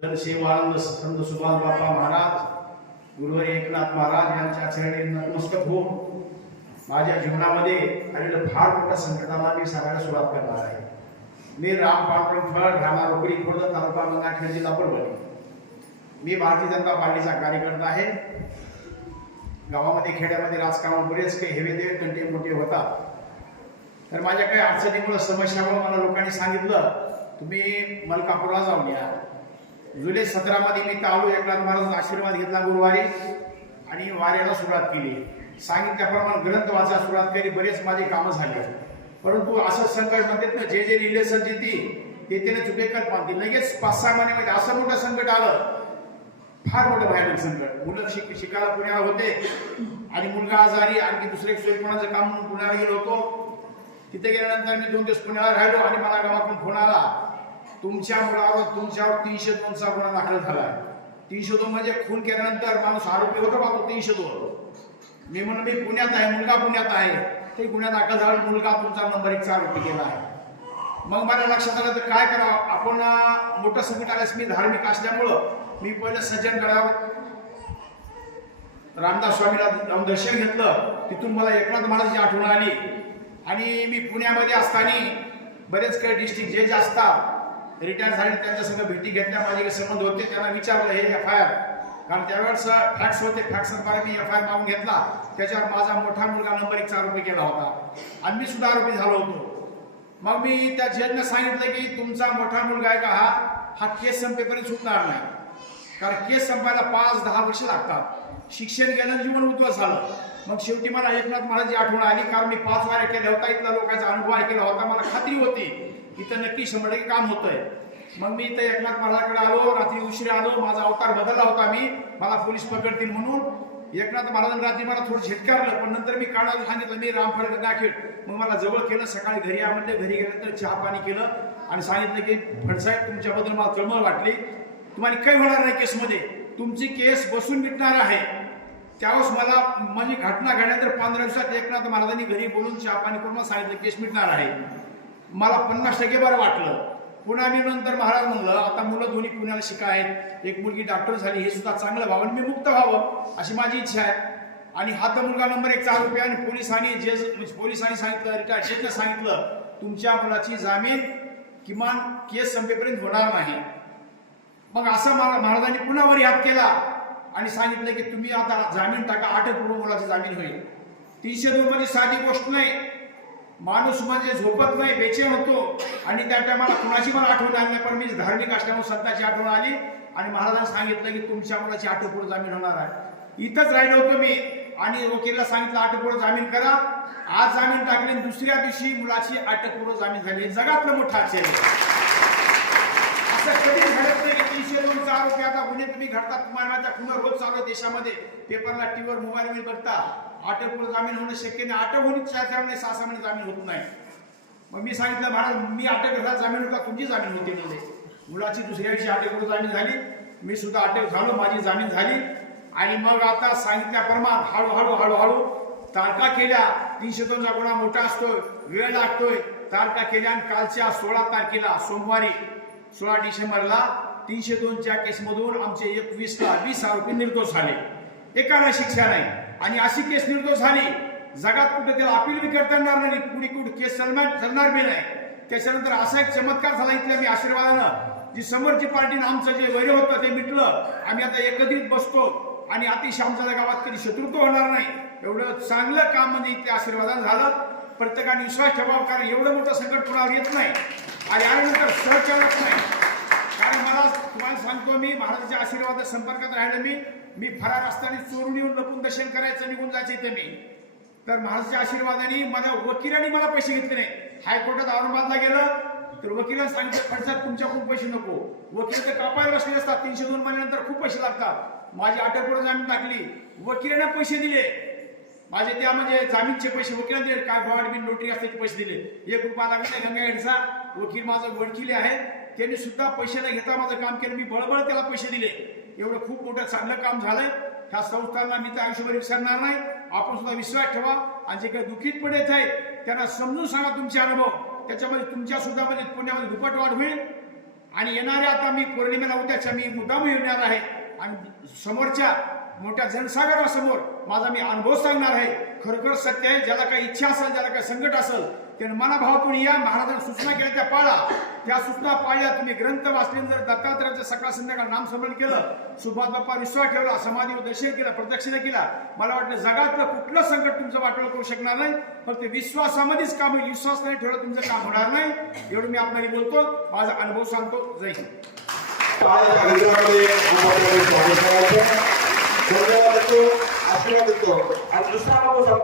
जनसेवानंद संत सुभाष बाबा महाराज गुरुवारी एकनाथ महाराज यांच्या चरणी नतमस्तक होऊन माझ्या जीवनामध्ये आलेलं फार मोठ्या संकटाला मी सांगायला सुरुवात करणार आहे. मी राम पांडुरंग फळ राहणार रोकडी खुर्द तालुका गंगाखेड जिल्हा परभणी. मी भारतीय जनता पार्टीचा कार्यकर्ता आहे. गावामध्ये खेड्यामध्ये राजकारण बरेच काही हेवेदेवे तंटे मोठे होतात. तर माझ्या काही अडचणीमुळे समस्यामुळे मला लोकांनी सांगितलं तुम्ही मलकापूरला जाऊन या. जुलै 17 मध्ये मी आलो. एकनाथ महाराजांचा आशीर्वाद घेतला गुरुवारी आणि वाऱ्याला सुरुवात केली. सांगितल्याप्रमाणे ग्रंथ वाचायला सुरुवात केली. बरेच माझे कामं झाले. परंतु असं संकट म्हणतात ना, जे जे रिलेशन ते त्याने चुकेकर पाहतील. लगेच 5-6 महिन्यामध्ये असं मोठं संकट आलं, फार मोठं भयानक संकट. मुलं शिकायला पुण्याला होते आणि मुलगा आजारी. आणखी दुसरे कोणाचं काम म्हणून पुण्याला गेलो होतो. तिथे गेल्यानंतर मी 2 दिवस पुण्याला राहिलो आणि मला गावातून फोन आला, तुमच्यावर 302चा गुन्हा दाखल झालाय. 302 म्हणजे खून केल्यानंतर माणूस आरोपी होतो का तो 302. मी म्हणून मी पुण्यात आहे, मुलगा पुण्यात आहे. ते गुन्हा दाखल झाला, मुलगा तुमचा नंबर 1चा आरोपी केला आहे. मग मला लक्षात आलं तर काय करावं. आपण मोठं संकट आल्यास मी धार्मिक असल्यामुळं मी पहिलं सज्जनगडावर रामदास स्वामीला जाऊन दर्शन घेतलं. तिथून मला एकनाथ महाराजांची आठवण आली आणि मी पुण्यामध्ये असताना बरेच काही डिस्ट्रिक्ट जज असतात रिटायर झाले, त्यांच्या सगळं भेटी घेतल्या. माझे काही संबंध होते. त्यांना विचारलं हे FIR, कारण त्यावेळेस फॅक्ट्स होते. फॅक्ट्सद्वारे मी FIR मागून घेतला. त्याच्यावर माझा मोठा मुलगा नंबर 1चा आरोपी केला होता आणि मी सुद्धा आरोपी झालो होतो. मग मी त्या जजने सांगितलं की तुमचा मोठा मुलगा आहे का हा केस संपेपर्यंत सुटणार नाही, कारण केस संपायला 5-10 वर्ष लागतात. शिक्षण गेलं, जीवन उद्ध्वस्त झालं. मग शेवटी मला एकनाथ महाराजांची आठवण आली, कारण मी 5 वाऱ्या केल्या होता. इथल्या लोकांचा अनुभव ऐकला होता. मला खात्री होती इथं नक्की 100% काम होतंय. मग मी इथं एकनाथ महाराजांकडे आलो. रात्री उशिरा आलो. माझा अवतार बदलला होता. मला पोलीस पकडतील म्हणून. एकनाथ महाराजांनी रात्री मला थोडं झटकारलं, पण नंतर मी कानाला सांगितलं मी रामफळ गंगाखेड. मग मला जवळ केलं. सकाळी घरी या म्हणले. घरी गेल्यानंतर चहा पाणी केलं आणि सांगितलं की फडसाहेब तुमच्याबद्दल मला तळमळ वाटली. तुम्हाला काही होणार नाही केसमध्ये, तुमची केस बसून मिटणार आहे. त्यावेळेस मला माझी घटना घडल्यानंतर 15 दिवसात एकनाथ महाराजांनी घरी बोलून चहा पाणी करून सांगितलं केस मिटणार आहे. मला 50% बरं वाटलं. पुन्हा मी नंतर महाराज म्हणलं आता मुलं दोन्ही पुण्याला शिका आहेत. एक मुलगी डॉक्टर झाली, हे सुद्धा चांगलं व्हावं, मी मुक्त व्हावं अशी माझी इच्छा आहे. आणि हा तर मुलगा नंबर 1चा आरोपी. आणि पोलिसांनी सांगितलं, रिटायर्ड जजने सांगितलं तुमच्या मुलाची जामीन किमान केस संपेपर्यंत होणार नाही. मग असं महाराजांनी पुन्हा वर हात केला आणि सांगितलं की तुम्ही आता जामीन टाका, अटकपूर्व मुलाची जामीन होईल. 302 म्हणजे साधी गोष्ट नाही. माणूस म्हणजे झोपत नाही, बेचैन होतो. आणि त्या टायमाला कुणाची मला आठवण आली नाही, पण मी धार्मिक असल्यामुळे संतांची आठवण आली आणि महाराजांनी सांगितलं की तुमच्या मुलाची अटकपूर्व जामीन होणार आहे. इथंच राहिलो होतो मी आणि वकीलला सांगितलं अटकपूर्व जामीन करा. आज जामीन टाकली, दुसऱ्या दिवशी मुलाची अटकपूर्व जामीन झाली. जगातलं मोठं आश्चर्य. असं कधी घडत नाही. 302चा आरोपी आता गुन्हे तुम्ही घडतात, तुम्हाला पुन्हा रोज चालू देशामध्ये पेपरला, टीव्हीवर, मोबाईलवर बघता. अटकपूर्व जामीन होणं शक्य नाही. अटक होऊन 4 महिने 6 महिने जामीन होत नाही. मग मी सांगितलं महाराज मी अटक घरात जामीन होता, तुमची जामीन होती म्हणजे. मुलाची दुसऱ्या दिवशी अटकपूर्व जामीन झाली. मी सुद्धा अटक झालो, माझी जामीन झाली. आणि मग आता सांगितल्याप्रमाणे हळूहळू तारखा केल्या. 302चा गुन्हा मोठा असतोय, वेळ लागतोय. तारखा केल्या आणि कालच्या 16 तारखेला सोमवारी 16 डिसेंबरला 302च्या केसमधून आमचे 20 आरोपी निर्दोष झाले. एकाला शिक्षा नाही. आणि अशी केस निर्दोष झाली जगात कुठे त्याला अपील बी करता येणार नाही, पुढे कुठे केस चालणार बी नाही. त्याच्यानंतर असा एक चमत्कार झाला इथल्या मी आशीर्वादानं, जी समोरची पार्टीनं आमचं जे वैर होतं ते मिटलं. आम्ही आता एकत्रित बसतो आणि अतिशय आमच्या गावात कधी शत्रुत्व होणार नाही. एवढं चांगलं काम म्हणजे इथल्या आशीर्वादानं झालं. प्रत्येकाने विश्वास ठेवावा, कारण एवढं मोठं संकट कोणावर येत नाही आणि आल्यानंतर सहज चालत नाही. कारण मला तुम्हाला सांगतो मी महाराजांच्या आशीर्वादात संपर्कात राहिलं. मी फरार असताना चोरून येऊन लपून दर्शन करायचं, निघून जायचं इथे मी. तर महाराजांच्या आशीर्वादाने मला वकिलांनी मला पैसे घेतले नाही. हायकोर्टात औरंगाबादला गेलं तर वकिलांनी सांगितलं खर्चात तुमच्याकडून पैसे नको. वकील तर कापायला बसले असतात. 302 महिन्यानंतर खूप पैसे लागतात. माझी अटकपूर्व जामीन टाकली, वकिलांना पैसे दिले. माझे त्या म्हणजे जामीनचे पैसे वकिलांना दिले. काय बॉन्ड बिन नोटरी असल्याचे पैसे दिले. 1 रुपया लागला नाही. गंगाखेडचा वकील माझा वडखिले आहे, त्यांनी सुद्धा पैसे न घेता माझं काम केलं. मी बळबळ त्याला पैसे दिले. एवढं खूप मोठं चांगलं काम झालंय. ह्या संस्थांना मी तर आयुष्यभर विसरणार नाही. आपण सुद्धा विश्वास ठेवा आणि जे काही दुःखीत पडत आहेत त्यांना समजून सांगा तुमचे अनुभव. त्याच्यामध्ये तुमच्या सुद्धा म्हणजे पुण्यामध्ये दुप्पट वाढ होईल आणि येणाऱ्या आता मी पौर्णिमेला उद्याच्या मी मुद्दाम येणार आहे आणि समोरच्या मोठ्या जनसागरासमोर माझा मी अनुभव सांगणार आहे. खरोखर सत्य आहे. ज्याला काही इच्छा असेल, ज्याला काही संकट असेल, त्याने मनाभावातून या. महाराजांनी सूचना केल्या त्या पाळा. त्या सूचना पाळल्या. तुम्ही ग्रंथ वाचले, जर दत्तात्रयाचं सकाळ संध्याकाळ नामस्मरण केलं, सुभाष बाप्पा विश्वास ठेवला, समाधीवर दर्शन केलं, प्रदक्षिणा केला, मला वाटलं जगातलं कुठलं संकट तुमचं वाटोळं करू शकणार नाही. फक्त विश्वासामध्येच काम होईल. विश्वास नाही ठेवला तुमचं काम होणार नाही. एवढं मी आपल्याला बोलतो. माझा अनुभव सांगतो. जय हिंद. धन्यवाद देतो, आशीर्वाद देतो. आणि दुसरा